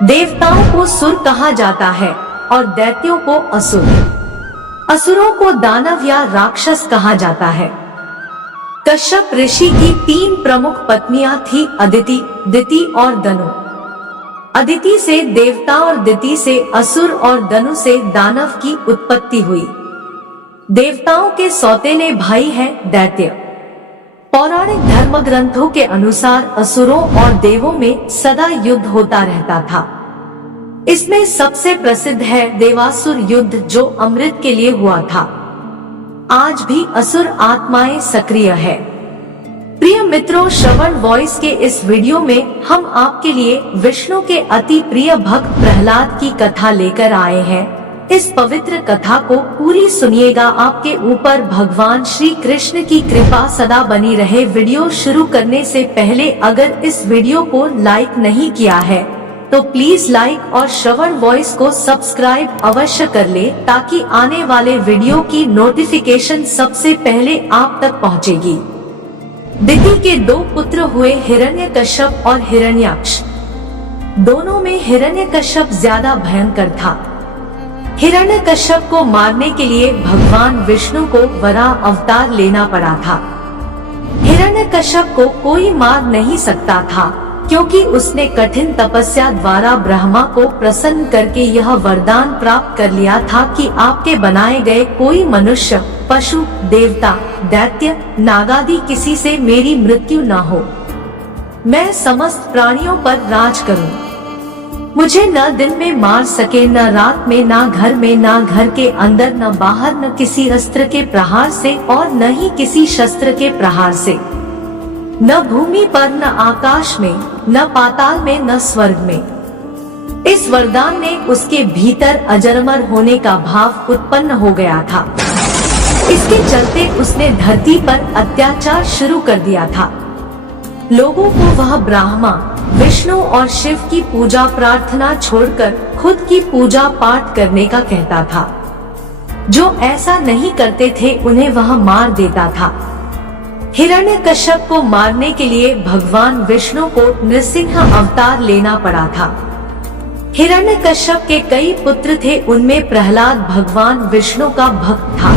देवताओं को सुर कहा जाता है और दैत्यों को असुर। असुरों को दानव या राक्षस कहा जाता है। कश्यप ऋषि की 3 प्रमुख पत्नियां थी, अदिति, दिति और दनु। अदिति से देवता और दिति से असुर और दनु से दानव की उत्पत्ति हुई। देवताओं के सौतेले भाई हैं दैत्य। पौराणिक धर्म ग्रंथों के अनुसार असुरों और देवों में सदा युद्ध होता रहता था। इसमें सबसे प्रसिद्ध है देवासुर युद्ध, जो अमृत के लिए हुआ था। आज भी असुर आत्माएं सक्रिय है। प्रिय मित्रों, श्रवण वॉइस के इस वीडियो में हम आपके लिए विष्णु के अति प्रिय भक्त प्रहलाद की कथा लेकर आए हैं। इस पवित्र कथा को पूरी सुनिएगा, आपके ऊपर भगवान श्री कृष्ण की कृपा सदा बनी रहे। वीडियो शुरू करने से पहले अगर इस वीडियो को लाइक नहीं किया है तो प्लीज लाइक और श्रवण वॉइस को सब्सक्राइब अवश्य कर ले, ताकि आने वाले वीडियो की नोटिफिकेशन सबसे पहले आप तक पहुंचेगी। दिति के 2 पुत्र हुए, हिरण्यकश्यप और हिरण्याक्ष। दोनों में हिरण्यकश्यप ज्यादा भयंकर था। हिरण्यकश्यप को मारने के लिए भगवान विष्णु को वराह अवतार लेना पड़ा था। हिरण्यकश्यप को कोई मार नहीं सकता था, क्योंकि उसने कठिन तपस्या द्वारा ब्रह्मा को प्रसन्न करके यह वरदान प्राप्त कर लिया था कि आपके बनाए गए कोई मनुष्य, पशु, देवता, दैत्य, नागादि किसी से मेरी मृत्यु न हो। मैं समस्त प्राणियों पर राज करूं। मुझे न दिन में मार सके, न रात में, न घर में, न घर के अंदर, न बाहर, न किसी अस्त्र के प्रहार से और न ही किसी शस्त्र के प्रहार से। न भूमि पर, न आकाश में, न पाताल में, न स्वर्ग में। इस वरदान ने उसके भीतर अजरमर होने का भाव उत्पन्न हो गया था। इसके चलते उसने धरती पर अत्याचार शुरू कर दिया था। लोगों को वह ब्रह्मा, विष्णु और शिव की पूजा प्रार्थना छोड़कर खुद की पूजा पाठ करने का कहता था। जो ऐसा नहीं करते थे उन्हें वह मार देता था। हिरण्यकश्यप को मारने के लिए भगवान विष्णु को नृसिंह अवतार लेना पड़ा था। हिरण्यकश्यप के कई पुत्र थे, उनमें प्रहलाद भगवान विष्णु का भक्त था।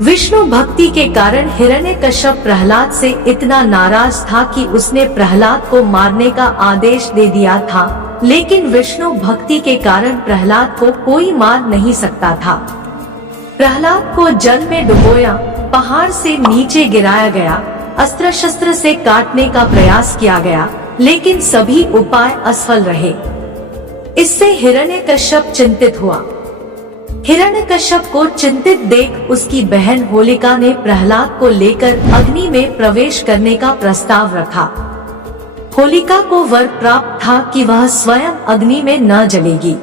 विष्णु भक्ति के कारण हिरण्यकश्यप प्रहलाद से इतना नाराज था कि उसने प्रहलाद को मारने का आदेश दे दिया था, लेकिन विष्णु भक्ति के कारण प्रहलाद को कोई मार नहीं सकता था। प्रहलाद को जल में डुबोया, पहाड़ से नीचे गिराया गया, अस्त्र शस्त्र से काटने का प्रयास किया गया, लेकिन सभी उपाय असफल रहे। इससे हिरण्यकश्यप चिंतित हुआ। हिरण्यकश्यप को चिंतित देख उसकी बहन होलिका ने प्रहलाद को लेकर अग्नि में प्रवेश करने का प्रस्ताव रखा। होलिका को वर प्राप्त था कि वह स्वयं अग्नि में न जलेगी,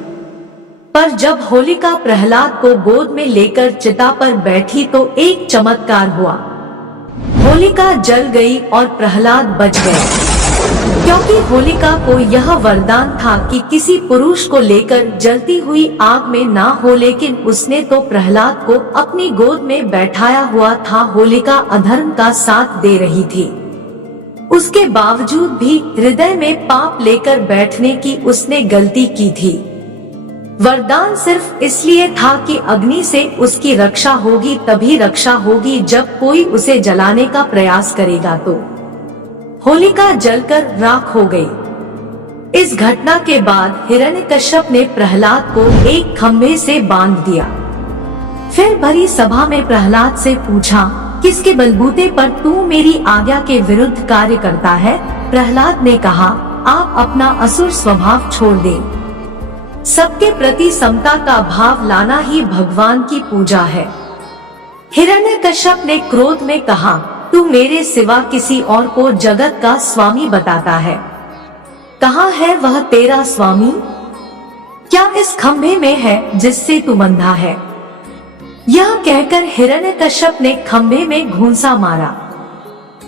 पर जब होलिका प्रहलाद को गोद में लेकर चिता पर बैठी तो एक चमत्कार हुआ। होलिका जल गई और प्रहलाद बच गए, क्योंकि होलिका को यह वरदान था कि किसी पुरुष को लेकर जलती हुई आग में ना हो, लेकिन उसने तो प्रहलाद को अपनी गोद में बैठाया हुआ था। होलिका अधर्म का साथ दे रही थी, उसके बावजूद भी हृदय में पाप लेकर बैठने की उसने गलती की थी। वरदान सिर्फ इसलिए था कि अग्नि से उसकी रक्षा होगी, तभी रक्षा होगी जब कोई उसे जलाने का प्रयास करेगा तो। होलिका जलकर राख हो गई। इस घटना के बाद हिरण्यकश्यप ने प्रहलाद को एक खंभे से बांध दिया। फिर भरी सभा में प्रहलाद से पूछा, किसके बलबूते पर तू मेरी आज्ञा के विरुद्ध कार्य करता है? प्रहलाद ने कहा, आप अपना असुर स्वभाव छोड़ दे। सबके प्रति समता का भाव लाना ही भगवान की पूजा है। हिरण्यकश्यप ने क्रोध में कहा, तू मेरे सिवा किसी और को जगत का स्वामी बताता है। कहाँ है वह तेरा स्वामी? क्या इस खंभे में है जिससे तू बंधा है? यह कहकर हिरण्यकश्यप ने खंभे में घूंसा मारा।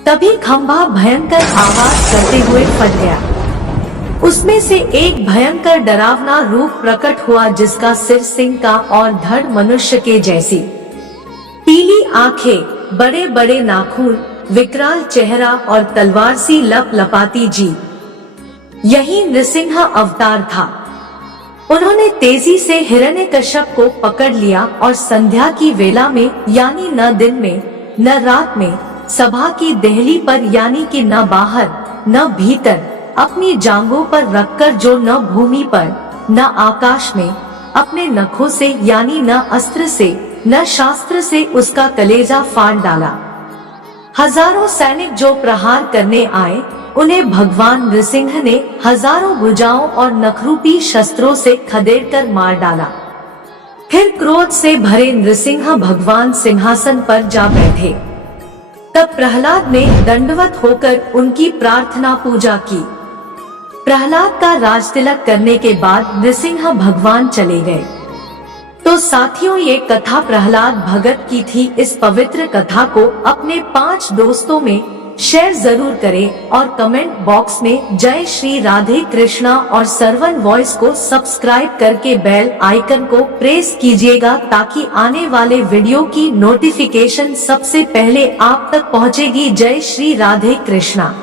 तभी खंभा भयंकर आवाज करते हुए फट गया। उसमें से एक भयंकर डरावना रूप प्रकट हुआ, जिसका सिर सिंह का और धड़ मनुष्य के जैसी, पीली आंखें, बड़े बड़े नाखून, विकराल चेहरा और तलवार सी लप लपाती जी। यही नृसिंह अवतार था। उन्होंने तेजी से हिरण्यकश्यप को पकड़ लिया और संध्या की वेला में यानी न दिन में न रात में सभा की देहली पर यानी कि न बाहर न भीतर अपनी जांघों पर रखकर जो न भूमि पर न आकाश में अपने नखों से यानी न अस्त्र से न शास्त्र से उसका कलेजा फाड़ डाला। हजारों सैनिक जो प्रहार करने आए उन्हें भगवान नृसिंह ने हजारों भुजाओं और नखरूपी शस्त्रों से खदेड़कर मार डाला। फिर क्रोध से भरे नृसिंह भगवान सिंहासन पर जा बैठे। तब प्रहलाद ने दंडवत होकर उनकी प्रार्थना पूजा की। प्रहलाद का राजतिलक करने के बाद नृसिंह भगवान चले गए। तो साथियों, ये कथा प्रहलाद भगत की थी। इस पवित्र कथा को अपने 5 दोस्तों में शेयर जरूर करें और कमेंट बॉक्स में जय श्री राधे कृष्णा और सर्वन वॉइस को सब्सक्राइब करके बेल आइकन को प्रेस कीजिएगा ताकि आने वाले वीडियो की नोटिफिकेशन सबसे पहले आप तक पहुंचेगी। जय श्री राधे कृष्णा।